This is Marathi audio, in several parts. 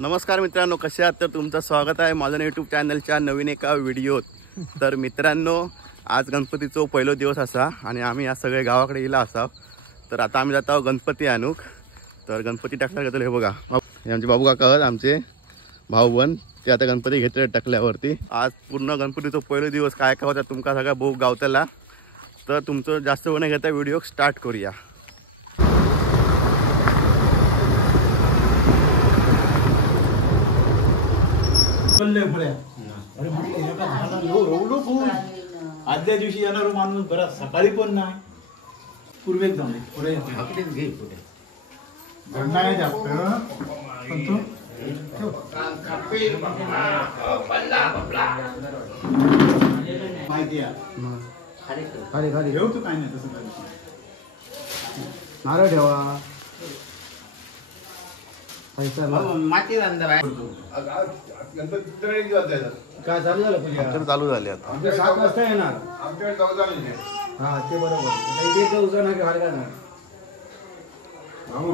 नमस्कार मित्रांनो, कसे आहात? तर तुमचं स्वागत आहे माझ्या यूट्यूब चॅनलच्या नवीन एका व्हिडिओत. तर मित्रांनो, आज गणपतीचा पहिला दिवस असा आणि आम्ही आज सगळे गावाकडे गेला असा. तर आता आम्ही जात आहोत गणपती आणूक. तर गणपती टाकला घेतलं हे बघा, हे आमचे बाबू काका आहेत, आमचे भाऊ बन ते आता गणपती घेतले टाकल्यावरती. आज पूर्ण गणपतीचा पहिला दिवस काय काय होता तुमका सगळा भाऊ गावताला. तर तुमचं जास्त वेळ न घेता व्हिडिओ स्टार्ट करूया. आदल्या दिवशी येणार माणूस बरा सकाळी पण नाही पूर्वेक जाऊन पुढे माहिती आहे खाली खाली ठेव तू काय नाही तसं काय नारळ ठेवा माती अंदर आहे. काय चालू झालं पूजा? चालू झाले आता. आमच्या 7 वाजता येणार. आमच्याकडे जाऊ झाले. हा ते बरोबर. उजा नाही हाडगा ना भाऊ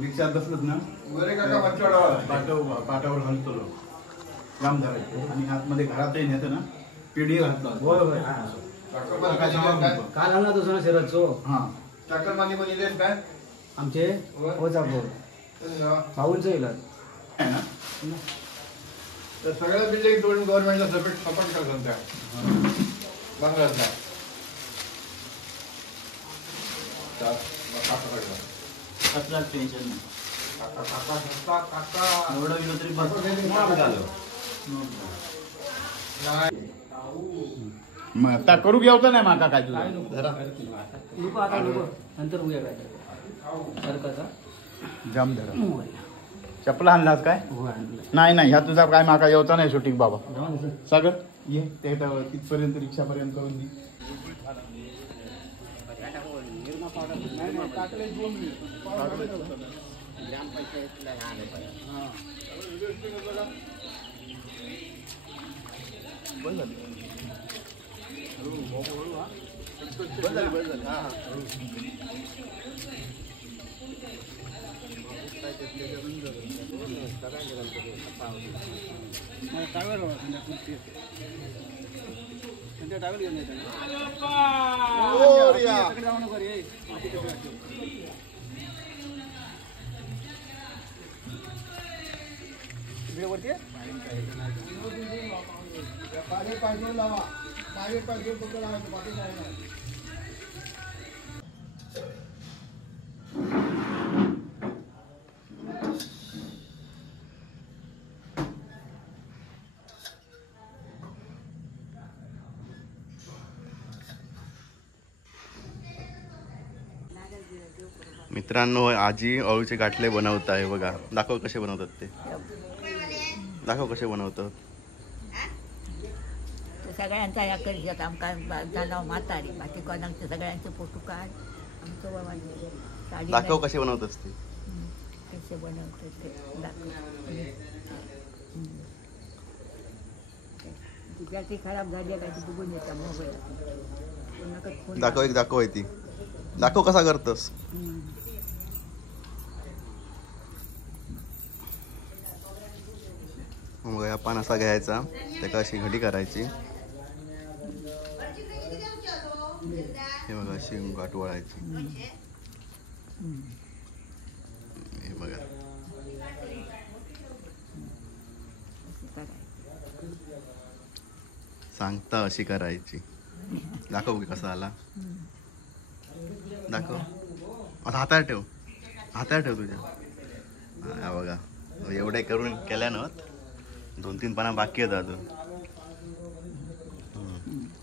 रिक्षात बसलत ना वरे काका पाटावर घालतो जाम धरायचं आणि आतमध्ये घरातही नेतं ना पिढी घातला. बरोबर काल आणला दुसरा शहराचो. हा ट्रॅक्टर मानी बनले काय आमचे होचा बोर भाऊंचं इलाज आहे ना. तर सगळ्या बिल्डिंग दोन गव्हर्नमेंटला सपोर्ट करतात त्या महाराजला. कसलाच टेन्शन नाही. एवढं गेलो तरी मग आता करू घ्यावतं नाही माका काय तुला आता नंतर उद्या काय जाम धरा. चपला आणलास काय? नाही नाही ह्या तुझा काय माका येवता नाही शूटिंग बाबा सगळं ये ते तिथपर्यंत रिक्षापर्यंत करून दे. मित्रांनो, आजी अळूचे गाठले बनवत आहे बघा. दाखव कसे बनवतात ते. दाखव कसे बनवतात. सगळ्यांचा या करतात आमका झाला म्हातारी बाकी कोणाचे सगळ्यांचे फोटो काढ आमचं बाबा दाखव कसे बनवत असते. कसे बनवतात ते दाखव. तुझ्या ती खराब झाली काय ती बघून येतात मोबाईल. दाखव एक दाखव आहे ती. दाखव कसा करतस. मग या पान असा घ्यायचा, त्याला अशी घडी करायची. हे बघा अशी गाठ वळायची. हे बघा सांगता अशी करायची. दाखव की कसा आला. दाखव आता. हातावर ठेव, हातावर ठेव तुझ्या. हा बघा एवढे करून केल्यानं 2-3 पाना बाकी आहेत अजून.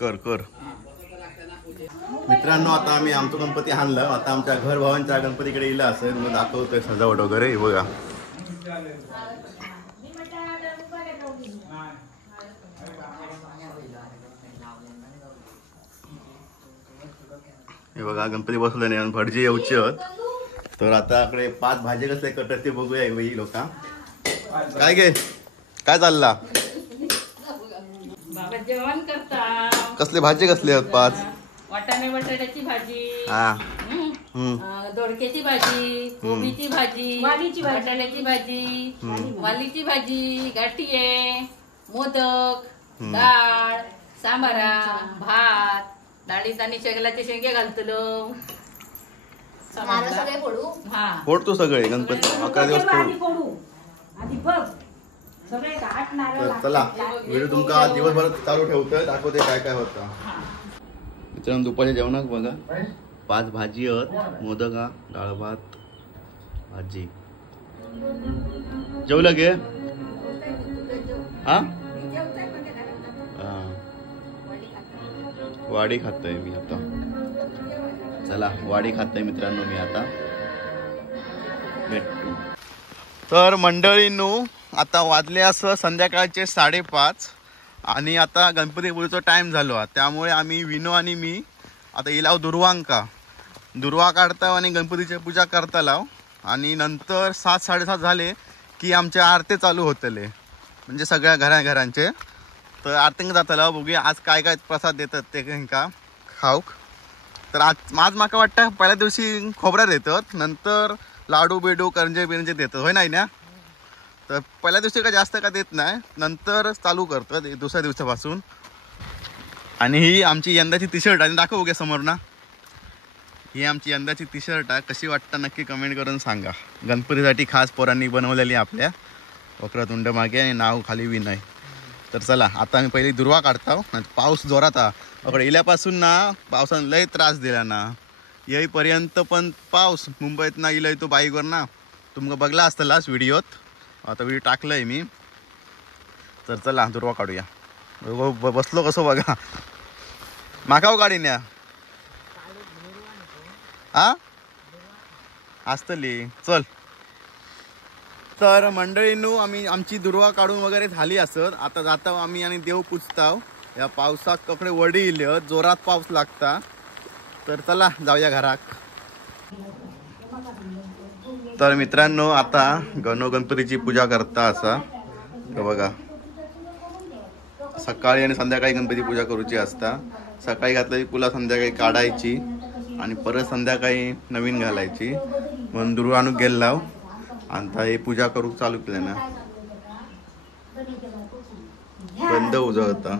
कर कर. मित्रांनो, आता आम्ही आमचं गणपती आणलं. आता आमच्या घर भावांच्या गणपतीकडे येईल असेल मग दाखवतोय सजावट वगैरे. बघा हे बघा गणपती बसले नाही. भटजी येऊचे आहेत. तर आता इकडे 5 भाजी कसले करतात ते बघूया. ही लोक काय गे काय चालला. जेवण करता कसले भाजी कसले आहेत 5 वाटाणे बटाट्याची भाजी. हा दोडक्याची भाजी, कोबीची भाजी, बटाट्याची भाजी, वालीची भाजी, गाठीये, मोदक, डाळ, सांबारा, भात, डाळीत आणि शेंगलाचे शेंगे घालतलो. सगळे फोडू. हा फोडतो सगळे गणपती 11 दिवस फोडू. तर चला व्हिडिओ तुमका दिवसभर चालू ठेवतोय, दाखवते काय काय होतं. मित्रांनो दुपारच्या जेवणाक बघा 5 भाजी आहेत, मोदक, डाळ भात, भाजी. जेवलं गे? हा वाडी खातोय मी आता. चला वाडी खातोय मित्रांनो मी आता. भेटू. तर मंडळींनो आता वाजले असं संध्याकाळचे 5:30 आणि आता गणपती पूजेचा टाइम झालो. त्यामुळे आम्ही विनो आणि मी आता इलाव दुर्वा काढता आणि गणपतीची पूजा करता लाव. आणि नंतर 7-7:30 झाले की आमच्या आरती चालू होतले, म्हणजे सगळ्या घरांचे. तर आरतींक जातला बघूया आज काय काय प्रसाद देतात ते का खाऊक. तर आज माका वाटतं पहिल्या दिवशी खोबऱ्या देतात, नंतर लाडू बेडू करंजे बिरंजे देतात, होय नाही ना. तर पहिल्या दिवशी काय जास्त काय देत नाही, नंतर चालू करतात दुसऱ्या दिवसापासून. आणि ही आमची यंदाची टी शर्ट आणि दाखव बघूया समोर ना. ही आमची यंदाची टी शर्ट आहे, कशी वाटतं नक्की कमेंट करून सांगा. गणपतीसाठी खास पोरांनी बनवलेली आपल्या वक्रतुंड मागे आणि नाव खाली विनय. तर चला आता आम्ही पहिली दुर्वा काढतो. पाऊस जोरात अकडे इल्यापासून ना पावसानं लय त्रास दिला ना, येईपर्यंत पण पाऊस मुंबईत ना इला तो बाईकवर ना. तुमका बघला असतलाच व्हिडिओत, आता व्हिडिओ टाकलाय मी. तर चला दुर्वा काढूया. बसलो कसं बघा, माकाव गाडी न्या हा असतली. चल तर मंडळींनो आमची दुर्वा काढून वगैरे झाली असत. आता जातो आम्ही आणि देव पूजताव. या पावसात कपडे वडी इले, जोरात पाऊस लागता. तर चला जाऊया घरात. तर मित्रांनो आता गणपतीची पूजा करता असा बघा. सकाळी आणि संध्याकाळी गणपती पूजा करूची असता. सकाळी घातलेली पुला संध्याकाळी काढायची आणि परत संध्याकाळी नवीन घालायची. म्हणून दुर्वा आणून गेला आता हे पूजा करू चालू केलं ना. बंद उजळता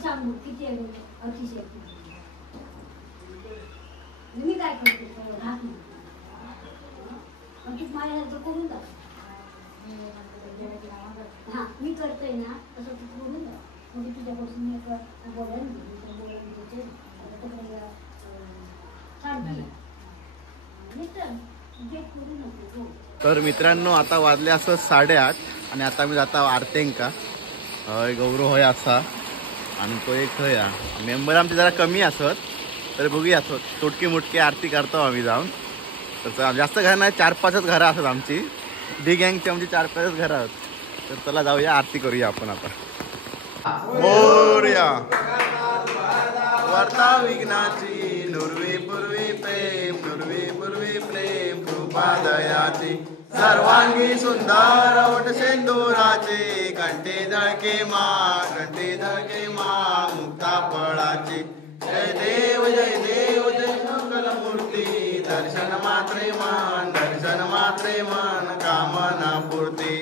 सांगू किती अतिशय मी काय करतो राहत नाही करून जा. हा मी करतोय ना तसं तू करून जा. म्हणजे तुझ्यापासून मी बोलायला तर मित्रांनो आता वाजले असं 8:30 आणि आता मी जाता आरतेंका. हय गौरव होय असा आणि तो एक हया मेंबर आमचे जरा कमी असत. तर बघूया तोटकी मुटकी आरती करतो आम्ही जाऊन. तर जास्त घर नाही, 4-5च घरं असतात आमची. डी गँगची आमची 4-5च घरं आहेत. तर चला जाऊया आरती करूया आपण आता. मोरया वार्ता विघ्नाची नुरवी पूर्वी प्रेम कृपा दयाची सर्वांगी सुंदर ओठ सेंदुराचे कंठे दळके मा मुक्ता फळाची. जय देव जय मंगल मूर्ती दर्शन मात्रे मान कामना पूर्ती.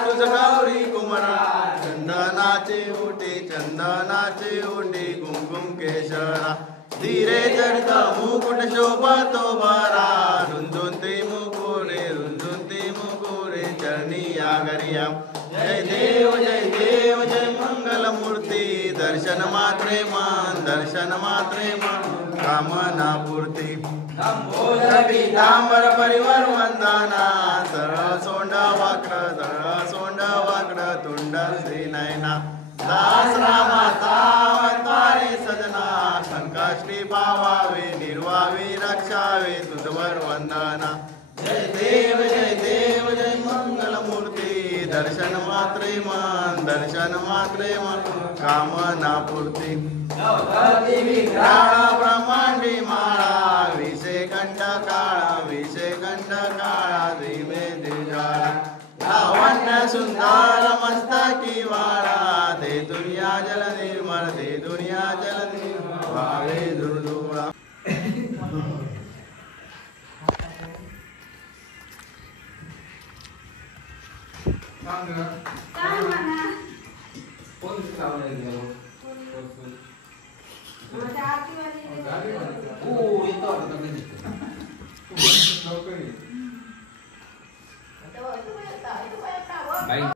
तुझ गौरी कुमरा चंदनाचे ओटे कुंकुम केशरा धीरे जडता मुकुट शोभतो बरा. रुंजून ते मुकुरे चरणी या गरिया. जय देव जय मंगल मूर्ती दर्शन मात्रे मान कामना पूर्ती. पीतांबर परिवर वंदना सरळ सोंड वक्र तुंड श्री नयना. दास रामाचा अवतारी सजना संकष्टी पावावे निर्वावी रक्षावे तुझवर वंदना. जय देव जय मंगल मूर्ती दर्शन मात्रे मन दर्शन मात्रे मन कामना पूर्ती काळा ब्रह्मांडी माळा विषे कंठ काळा दिवे दिजाळा लावण्य सुंदर मस्तकी वाळा ते दुनिया जल निर्मळ ते दुनिया जल निर्मळ भावे दुर्दुळा बाई